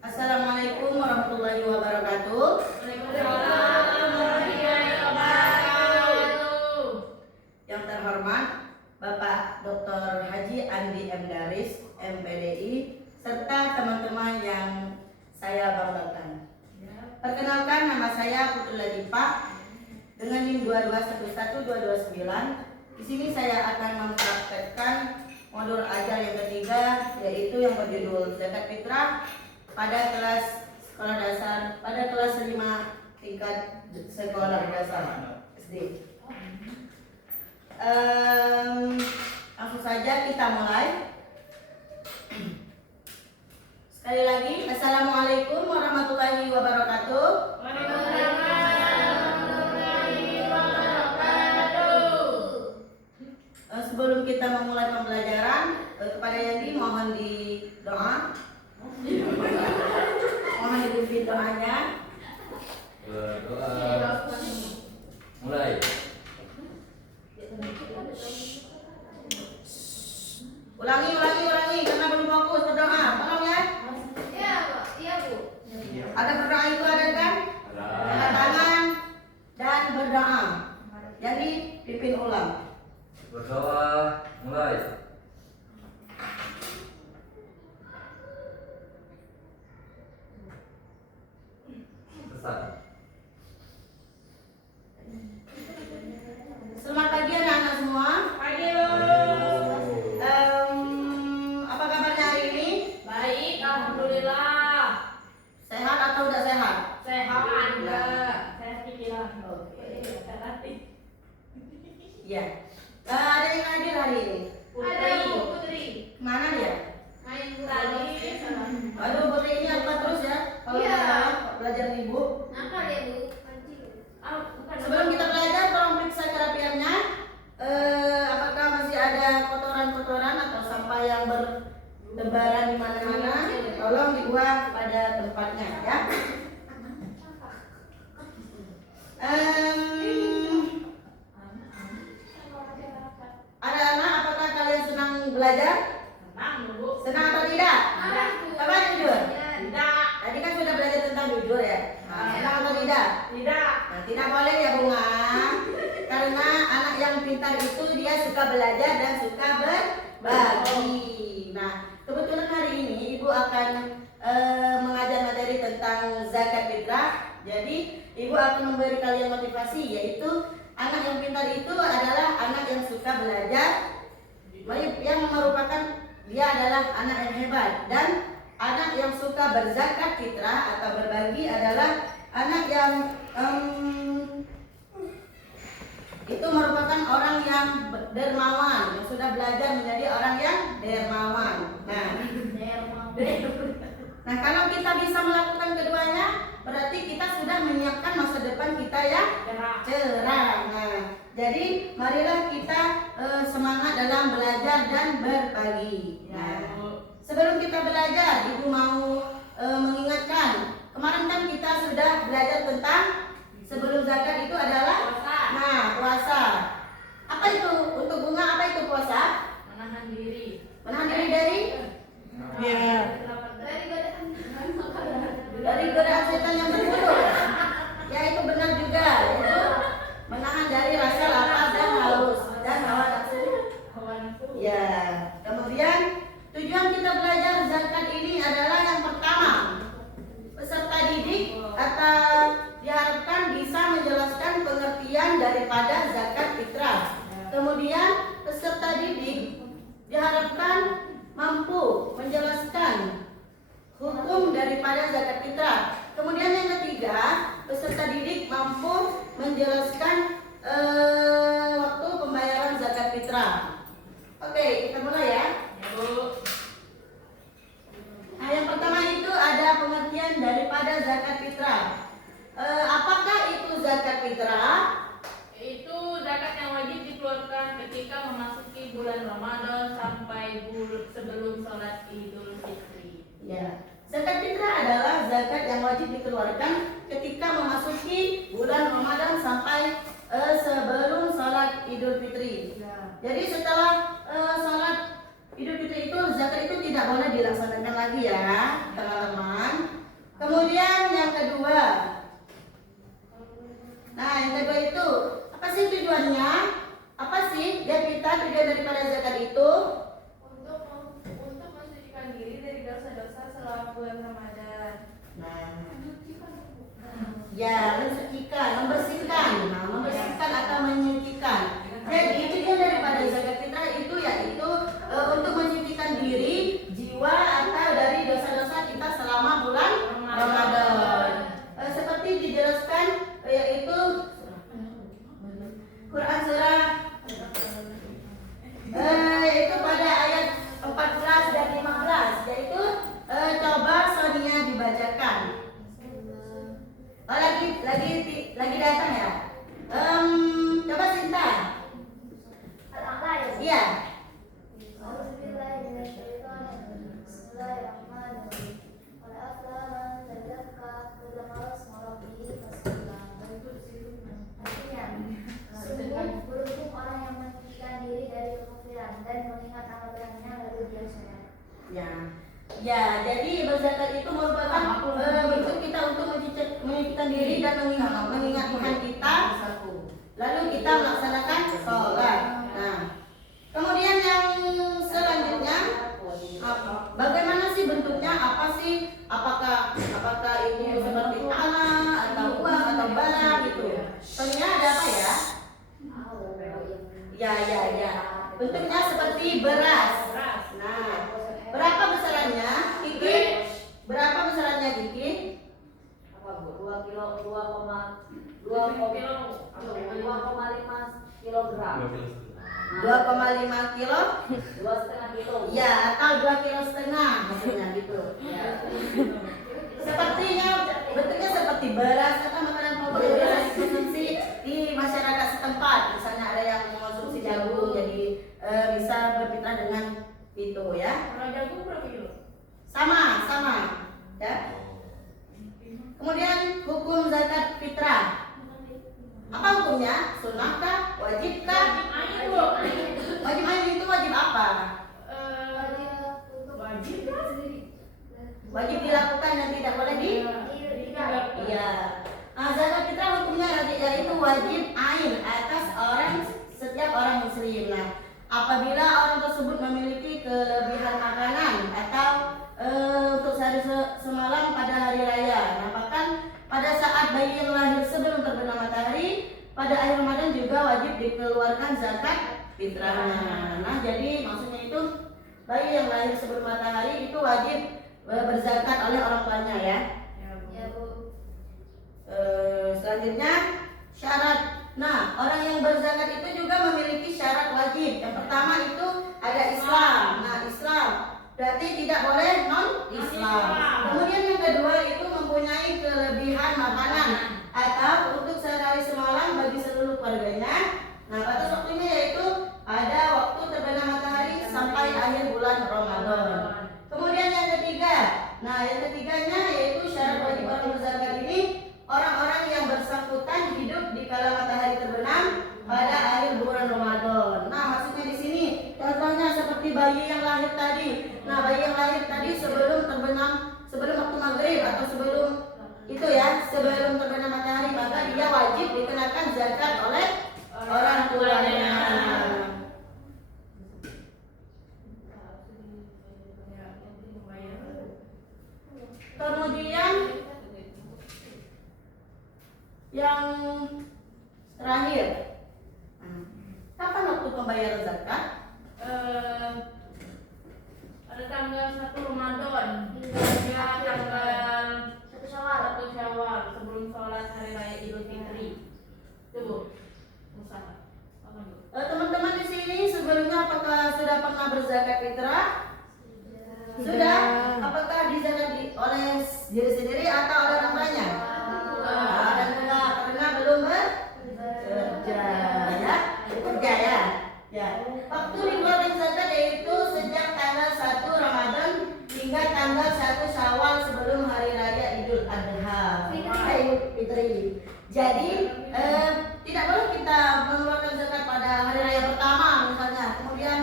Assalamualaikum warahmatullahi wabarakatuh. Waalaikumsalam warahmatullahi wabarakatuh. Yang terhormat Bapak Dr. Haji Andi M. Daris, MPDI, serta teman-teman yang saya banggakan. Perkenalkan, nama saya Putri Ladipa dengan NIM 2211229. Di sini saya akan mempraktekkan modul ajar yang ketiga, yaitu yang berjudul zakat fitrah pada kelas sekolah dasar, pada kelas 5 tingkat sekolah dasar SD. Langsung saja kita mulai. Sekali lagi, Assalamualaikum warahmatullahi wabarakatuh. Waalaikumsalam warahmatullahi wabarakatuh. Sebelum kita memulai pembelajaran, kepada Yandi mohon di doa. Mohon dipimpin doanya. Berdoa. Mulai. Ulangi karena belum fokus berdoa. Tolong ya. Iya, Bu. Ada berdoa itu ada kan? Angkat tangan dan berdoa. Jadi pimpin ulang. Berdoa. Mulai. Selesai. Selamat pagi anak-anak semua. Pagi, Bu. Apa kabarnya hari ini? Baik, alhamdulillah. Sehat atau tidak sehat? Sehat enggak? Saya pikiran. Oke. Sehat. Iya. Ada yang hadir hari ini? Ada, Bu, Putri. Mana dia? Main tadi. Aduh, Putri ini apa terus ya? Kalau Iya. salah belajar ibu. Apa dia, Bu? Bukan. Sebelum kita belajar, tolong periksa kerapiannya. Apakah masih ada kotoran-kotoran atau sampah yang bertebaran di mana-mana? Tolong dibuang pada tempatnya, ya. Anak-anak, apakah kalian senang belajar? Tenang, Bu. Senang atau tidak? Coba jujur. Tidak. Tadi kan sudah belajar tentang jujur ya. Nah, senang atau tidak? Tidak. Nah, tidak boleh ya Bunga. Karena anak yang pintar itu dia suka belajar dan suka berbagi. Nah, kebetulan hari ini Ibu akan mengajar materi tentang zakat fitrah. Jadi, Ibu akan memberi kalian motivasi, yaitu anak yang pintar itu adalah anak yang suka belajar, yang merupakan dia adalah anak yang hebat, dan anak yang suka berzakat fitrah atau berbagi adalah anak yang itu merupakan orang yang dermawan, yang sudah belajar menjadi orang yang dermawan. Nah, kalau kita bisa melakukan keduanya, berarti kita sudah menyiapkan masa depan kita yang cerah. Nah, jadi marilah kita semangat dalam belajar dan berbagi. Nah, sebelum kita belajar, Ibu mau mengingatkan, kemarin kan kita sudah belajar tentang sebelum zakat itu adalah puasa. Apa itu? Untuk Bunga, apa itu puasa? Menahan diri. Menahan diri dari godaan setan yang terburuk. Ya, itu benar juga. Itu menahan dari rasa lapar dan haus dan hawa nafsu. Ya, kemudian tujuan kita belajar zakat ini adalah yang pertama, peserta didik atau diharapkan bisa menjelaskan pengertian daripada zakat fitrah. Kemudian peserta didik diharapkan mampu menjelaskan hukum daripada zakat fitrah. Kemudian yang ketiga, peserta didik mampu menjelaskan waktu pembayaran zakat fitrah. Oke, kita mulai ya. Nah, yang pertama itu ada pengertian daripada zakat fitrah. Apakah itu zakat fitrah? Itu zakat yang wajib dikeluarkan ketika memasuki bulan Ramadan sampai sebelum sholat Idul Fitri. Ya, zakat fitrah adalah zakat yang wajib dikeluarkan ketika memasuki bulan Ramadan sampai sebelum sholat Idul Fitri. Jadi setelah sholat Idul Fitri itu zakat zakat itu tidak boleh dilaksanakan lagi ya, teman-teman. Kemudian yang kedua, nah yang kedua itu apa sih tujuannya? Apa sih ya kita tujuan daripada zakat itu? Untuk mensucikan diri dari dosa-dosa selama bulan Ramadan. Nah, ya mensucikan, membersihkan, membersihkan atau menyucikan. Jadi tujuan daripada zakat fitrah itu yaitu untuk mensucikan diri, jiwa atau dari dosa-dosa kita selama bulan Ramadan. Seperti dijelaskan yaitu Quran surah itu pada ayat 14 dan 15 yaitu coba Sonia dibacakan. Oh, lagi datang ya. Coba Sinta. Iya. Sungguh beruntung orang yang mensucikan diri dari kekafiran dan mengingat amalannya lalu dia sehat. Ya, jadi berzakat itu merupakan bentuk kita untuk menyucikan diri dan mengingat Tuhan kita. Lalu kita melaksanakan sholat. Nah, kemudian yang selanjutnya, bagaimana sih bentuknya? Apa sih? Apakah itu seperti tanah atau uang atau barang gitu? Soalnya ada apa ya? Ya. Bentuknya seperti beras. Nah, berapa besarannya? Kiki? Berapa besarannya Kiki? 2 kilo 2,5 kilogram. 2,5 kilo? 2,5 kilo. Ya, atau 2,5 kilo maksudnya gitu. Ya. Bentuknya seperti beras atau makanan pokok yang biasa dikonsumsi di masyarakat setempat. Misalnya ada yang mengonsumsi jagung, jadi bisa berfitrah dengan itu ya. Kalau jagung berapa kilo? Sama, ya. Kemudian hukum zakat fitrah. Apa hukumnya? Sunnahkah? Wajibkah? Wajib ain itu wajib apa? Wajib dilakukan dan tidak boleh Iya. Nah, zakat fitrah hukumnya yaitu wajib ain atas setiap orang muslim. Nah, apabila orang tersebut memiliki kelebihan makanan atau untuk sehari semalam pada hari raya. Nah, bahkan pada saat bayi yang lahir sebelum terbenam matahari, pada akhir Ramadan juga wajib dikeluarkan zakat fitrahnya. Nah, jadi maksudnya itu bayi yang lahir sebelum matahari itu wajib berzakat oleh orang tuanya ya. Ya, Bu. Selanjutnya syarat. Nah, orang yang berzakat itu juga memiliki syarat wajib. Yang pertama itu ada Islam. Nah, Islam berarti tidak boleh non-Islam. Kemudian yang kedua itu mempunyai kelebihan makanan atau untuk sehari semalam bagi seluruh keluarganya. Nah, batas waktunya yaitu pada waktu terbenam matahari sampai akhir bulan Ramadan. Kemudian yang ketiga, yang ketiganya yaitu syarat wajib orang berzakat ini orang-orang yang bersangkutan hidup di kala matahari terbenam pada akhir bulan Ramadan. Nah, maksudnya di sini contohnya seperti bayi yang lahir tadi. Nah, bayi yang lahir tadi sebelum waktu maghrib atau sebelum terbenam matahari, maka dia wajib dikenakan zakat oleh orang tuanya. Kemudian yang terakhir, kapan waktu pembayaran zakat? Pada tanggal 1 Ramadan hingga tanggal 1 Syawal. 1 Syawal sebelum sholat hari raya Idul Fitri. Itu Bu, usaha. Teman-teman di sini sebelumnya apakah sudah pernah berzakat fitrah? Sudah. Apakah dizakat oleh diri sendiri atau oleh orang tuanya? Orang tua, karena belum bekerja ya. Ya. Waktu dikeluarkan zakat yaitu sejak tanggal 1 Ramadan hingga tanggal 1 Syawal sebelum hari raya Idul Adha. Fitri. Jadi tidak boleh kita mengeluarkan zakat pada hari raya pertama misalnya. Kemudian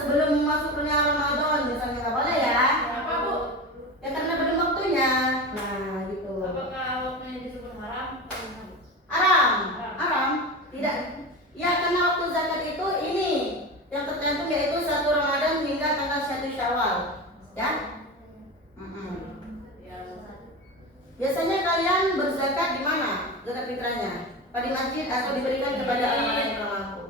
sebelum masuknya Ramadan kalian berzakat di mana? Zakat fitrahnya? Apa di masjid atau diberikan kepada orang-orang yang kurang mampu?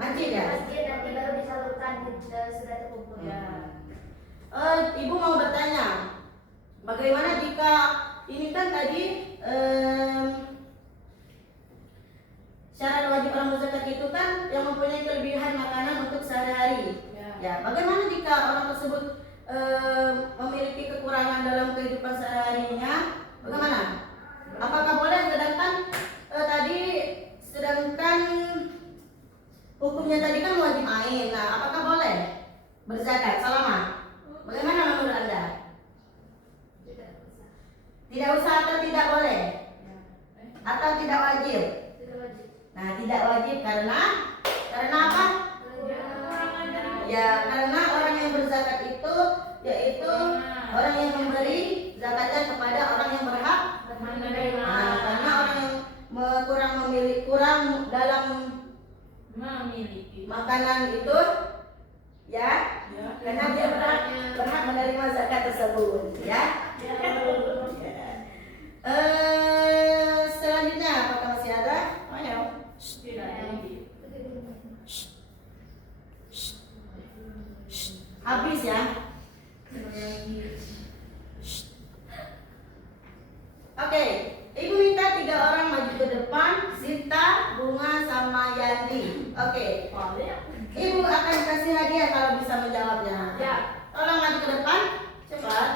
Masjid ya? Masjid nanti baru disalurkan sudah terkumpul. Ibu mau bertanya, bagaimana jika ini kan tadi syarat wajib orang berzakat itu kan yang mempunyai kelebihan makanan untuk sehari-hari. Ya, bagaimana jika orang tersebut memiliki kekurangan dalam kehidupan sehari-harinya? Bagaimana? Apakah boleh? Sedangkan hukumnya tadi kan wajib ain. Nah, apakah boleh berzakat selama? Bagaimana menurut Anda? Tidak usah atau tidak boleh? Atau tidak wajib? Nah, tidak wajib karena apa? Ya, karena orang yang berzakat itu yaitu orang yang memberi zakatnya kepada orang yang berhak menerima. Nah, karena orang yang kurang dalam Memiliki. makanan itu ya, karena dia berhak menerima zakat tersebut ya. Selanjutnya apakah masih ada? Ayo. Tidak lagi. Habis ya. Oke, Ibu minta 3 orang maju ke depan, Sita, Bunga, sama Yandi. Oke, Ibu akan kasih hadiah kalau bisa menjawabnya. Ya. Tolong maju ke depan, cepat.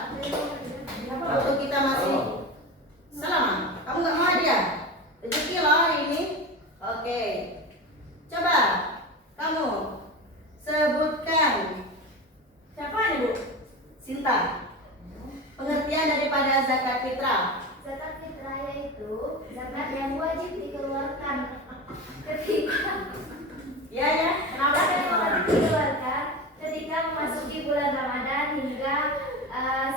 Waktu kita masih selama. Kamu nggak mau hadiah? Rezeki loh hari ini. Oke, coba kamu sebutkan. Siapa ini Bu? Sinta. Pengertian daripada zakat fitrah. Zakat fitrah yaitu zakat yang wajib dikeluarkan ketika Ya, kenapa? zakat yang wajib dikeluarkan ketika memasuki bulan Ramadan hingga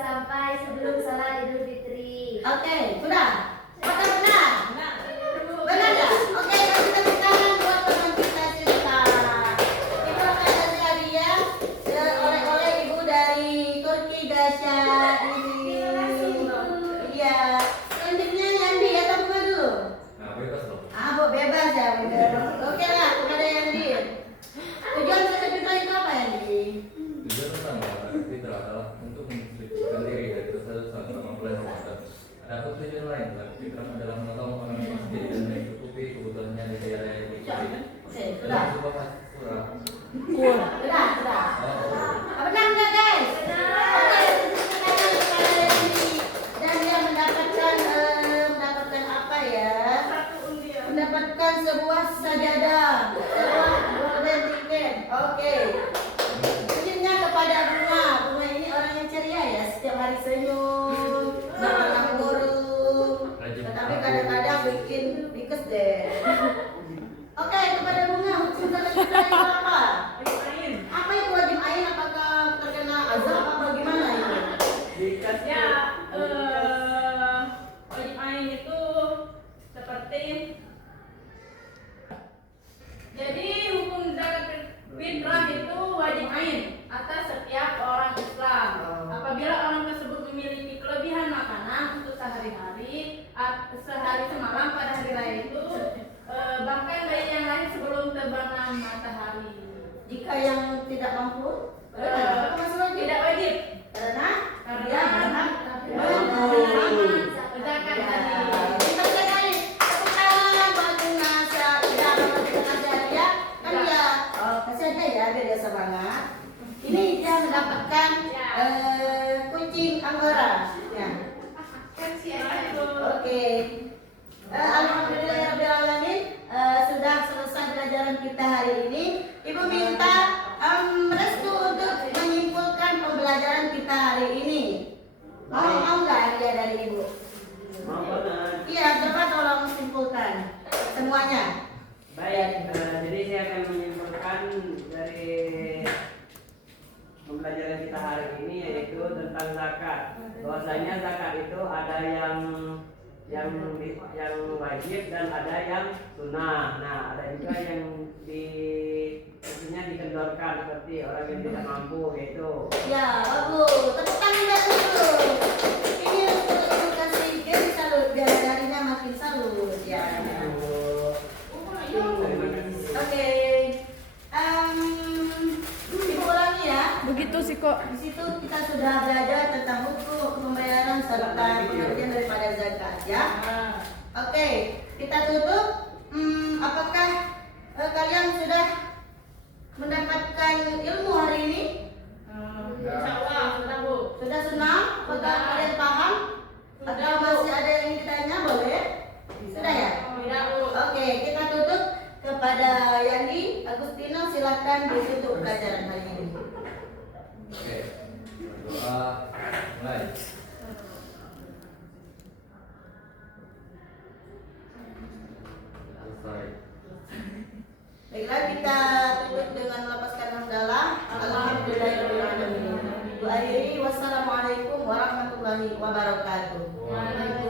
sampai sebelum salat Idul Fitri. Oke, sudah. Apakah benar? Benar ya? Oke, kasih tepuk tangan buat teman kita Sinta. Ibu akan kasih hadiah oleh ibu dari Turki dahsyat ini. Iya. Selanjutnya Yandi atau Bunga dulu? Nah, bebas loh. Bu, bebas ya, bebas. Oke lah, kepada Yandi. Tujuan zakat fitrah itu apa Yandi? Tujuan utama zakat fitrah adalah untuk mensucikan diri dari dosa-dosa selama bulan Ramadan. Adapun tujuan lain zakat fitrah adalah menolong orang yang miskin dan mencukupi kebutuhannya di daerah yang diikuti. Oke, sudah. Dalam sebuah surah. Sudah. Benar nggak guys? Oke, tepuk tangan kepada Yandi. Dan dia mendapatkan apa ya? Mendapatkan sebuah sajadah, sebuah golden ticket. Oke. Selanjutnya kepada Bunga. Bunga ini orang yang ceria ya, setiap hari senyum, nggak pernah murung, tetapi kadang-kadang bikin bikes deh. Oke, kepada Bunga, hukum zakat fitrah itu apa? Apa itu wajib ain? Apakah terkena azab apa gimana ini? Ya, wajib ain itu seperti jadi hukum zakat fitrah itu wajib ain atas setiap orang Islam. Apabila orang tersebut memiliki kelebihan makanan untuk sehari-hari, sehari semalam pada hari raya itu, bahkan bayi yang lahir sebelum terbenam matahari. Jika yang tidak mampu, apa masih wajib? Tidak wajib Karena dia karena berhak zakat Ya. tadi. Kita sekali tepuk tangan buat Bunga. Sudah kita kasih hadiah kan dia kasih aja ya biar dia semangat. Ini dia mendapatkan kucing anggora. Ya. Oke. Alhamdulillahirobbilalamin, sudah selesai pelajaran kita hari ini. Ibu minta restu untuk menyimpulkan pembelajaran kita hari ini. Mau nggak hadiah dari ibu? Mau banget. Iya, coba tolong simpulkan semuanya. Baik, jadi saya akan menyimpulkan dari pembelajaran kita hari ini yaitu tentang zakat. Bahwasanya zakat itu ada yang wajib dan ada yang sunnah. Nah, ada juga yang dikendorkan seperti orang yang tidak mampu yaitu Ya, bagus. Tepuk tangan dulu. Ini untuk edukasi belajar tentang hukum pembayaran serta pengertian daripada zakat ya. Oke, kita tutup. Apakah kalian sudah mendapatkan ilmu hari ini? Insya Allah sudah Bu. Sudah senang? Apakah kalian paham? Atau masih ada yang ingin ditanya? Boleh? Sudah ya? Tidak Bu. Oke, kita tutup kepada Yani Agustino, silakan ditutup pelajaran hari ini. Oke, doa mulai. Selesai. Baiklah, kita tutup dengan melepaskan hamdalah. Alhamdulillahirobbilalamin. Doa diri. Wassalamualaikum warahmatullahi wabarakatuh. Waalaikumsalam.